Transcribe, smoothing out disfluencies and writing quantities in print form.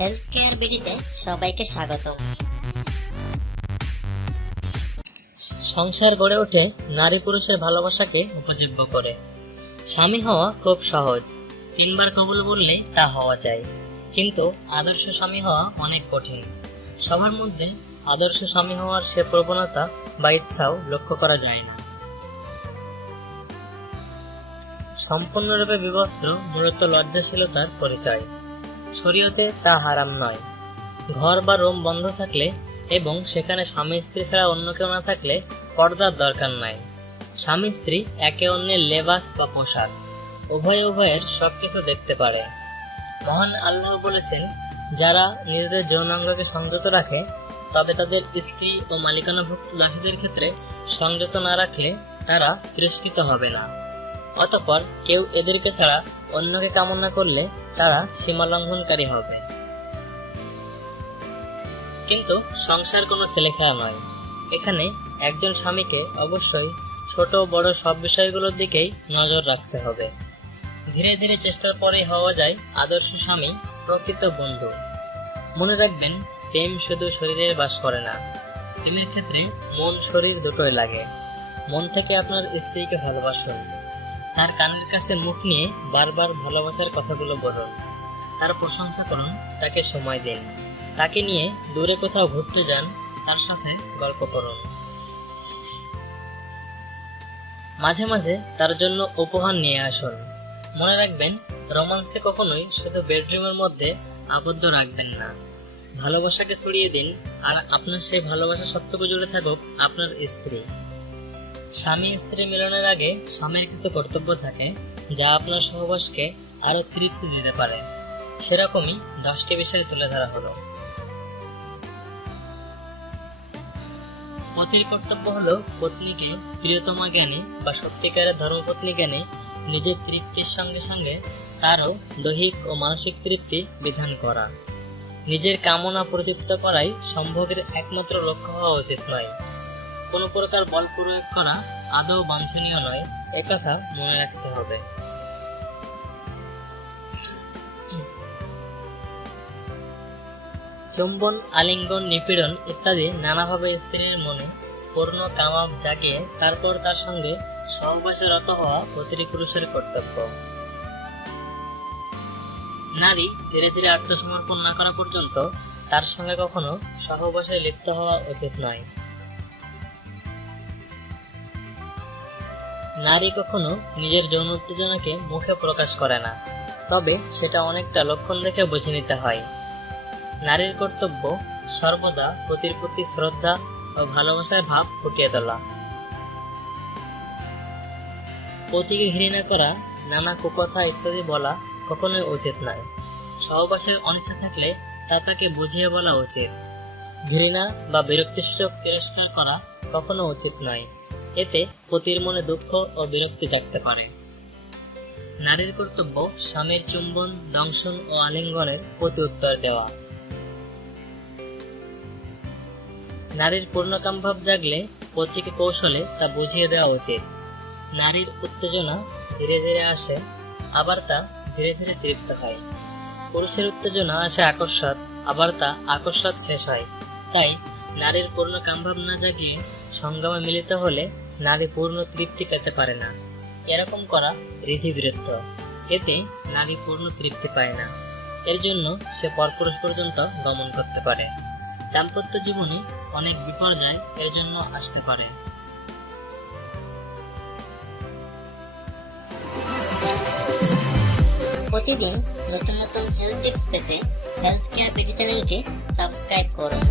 Health care বিডিতে সবাইকে স্বাগতম। সংসার গড়ে ওঠে নারী পুরুষের ভালোবাসাকে উপজীব্য করে। স্বামী হওয়া খুব সহজ, 3 বার কবুল বললে তা হওয়া যায়। কিন্তু আদর্শ স্বামী হওয়া অনেক কঠিন। সবার মধ্যে আদর্শ স্বামী হওয়ার সে প্রবণতা বা ইচ্ছাও লক্ষ্য করা যায় না। সম্পূর্ণরূপে বিবস্ত্র মূলত লজ্জাশীলতার পরিচয়। শরীয়তে তা হারাম নয়। ঘর বা রুম বন্ধ থাকলে এবং সেখানে স্বামী স্ত্রী ছাড়া অন্য কেউ না থাকলে পর্দার দরকার নাই। স্বামী স্ত্রী একে অন্যের লেবাস বা পোশাক, উভয়ের সবকিছু দেখতে পারে। মহান আল্লাহ বলেছেন, যারা নিজেদের যৌনাঙ্গকে সংযত রাখে তবে তাদের স্ত্রী ও মালিকানাভুক্ত দাসীদের ক্ষেত্রে সংযত না রাখলে তারা তিরস্কৃত হবে না। অতঃপর কেউ এদেরকে ছাড়া অন্যকে কামনা করলে তারা সীমা লঙ্ঘনকারী হবে। কিন্তু সংসার কোনো ছেলেখেলা নয়। এখানে একজন স্বামীকে অবশ্যই ছোট বড় সব বিষয়গুলোর দিকেই নজর রাখতে হবে। ধীরে ধীরে চেষ্টার পরেই হওয়া যায় আদর্শ স্বামী, প্রকৃত বন্ধু। মনে রাখবেন, প্রেম শুধু শরীরের বাস করে না, প্রেমের ক্ষেত্রে মন শরীর দুটোই লাগে। মন থেকে আপনার স্ত্রীকে ভালোবাসুন, তার কানের কাছে মুখ নিয়ে বারবার ভালোবাসার কথাগুলো বলুন, তার প্রশংসা করুন, তাকে সময় দিন, তাকে নিয়ে দূরে কোথাও ঘুরতে যান, তার সাথে গল্প করুন। মাঝে মাঝে তার জন্য উপহার নিয়ে আসুন। মনে রাখবেন, রোমান্সকে কখনোই শুধু বেডরুমের মধ্যে আবদ্ধ রাখবেন না। ভালোবাসাকে ছড়িয়ে দিন, আর আপনার সেই ভালোবাসা সবটুকু জুড়ে থাকুক আপনার স্ত্রী। স্বামী স্ত্রী মিলনের আগে স্বামীর কিছু কর্তব্য থাকে যা আপনার সহবাসকে আরো তৃপ্তি দিতে পারে। সেরকমই 10টি বিষয় তুলে ধরা হলো। পতির কর্তব্য হলো পত্নীকে প্রিয়তমা জ্ঞানে বা সত্যিকারের ধর্মপত্নী জ্ঞানে নিজের তৃপ্তির সঙ্গে সঙ্গে তারও দৈহিক ও মানসিক তৃপ্তি বিধান করা। নিজের কামনা প্রদীপ্ত করাই সম্ভোগের একমাত্র লক্ষ্য হওয়া উচিত নয়। কোনো প্রকার বল প্রয়োগ করা আদৌ বাঞ্ছনীয় নয়, একথা মনে রাখতে হবে। চুম্বন, আলিঙ্গন, নিপীড়ন ইত্যাদি নানাভাবে স্ত্রীর মনে পূর্ণ কামাভ জাগিয়ে তারপর তার সঙ্গে সহবাসে রত হওয়া প্রতিটি পুরুষের কর্তব্য। নারী ধীরে ধীরে আত্মসমর্পণ না করা পর্যন্ত তার সঙ্গে কখনো সহবাসে লিপ্ত হওয়া উচিত নয়। নারী কখনো নিজের যৌন উত্তেজনাকে মুখে প্রকাশ করে না, তবে সেটা অনেকটা লক্ষণ দেখে বুঝে নিতে হয়। নারীর কর্তব্য সর্বদা পতির প্রতি শ্রদ্ধা ও ভালোবাসার ভাব ফুটিয়ে তোলা। পতিকে ঘৃণা করা, নানা কুকথা ইত্যাদি বলা কখনোই উচিত নয়। সহবাসের অনিচ্ছা থাকলে তা তাকে বুঝিয়ে বলা উচিত। ঘৃণা বা বিরক্তিসূচক তিরস্কার করা কখনো উচিত নয়, এতে পতির মনে দুঃখ ও বিরক্তি জাগতে পারে। নারীর কর্তব্য স্বামীর চুম্বন, দংশন ও আলিঙ্গনের প্রতি উত্তর দেওয়া। নারীর পূর্ণকামভাব জাগলে পতিকে কৌশলে তা বুঝিয়ে দেওয়া উচিত। নারীর উত্তেজনা ধীরে ধীরে আসে, আবার তা ধীরে ধীরে তৃপ্ত হয়। পুরুষের উত্তেজনা আসে আকস্মাৎ, আবার তা আকস্মাৎ শেষ হয়। তাই নারীর পূর্ণ কামভাব না জাগিয়ে সঙ্গমে মিলিত হলে নারী পূর্ণ তৃপ্তি পেতে পারে না। এরকম করা রীতি বিরুদ্ধ, এতে নারী পূর্ণ তৃপ্তি পায় না। এর জন্য সে পরপুরুষ পর্যন্ত গমন করতে পারে। দাম্পত্য জীবনে অনেক বিপর্যয় এর জন্য আসতে পারে। প্রতিদিন নতুন নতুন হেলথ টিপস পেতে হেলথ কেয়ার বিডি চ্যানেলটি সাবস্ক্রাইব করুন।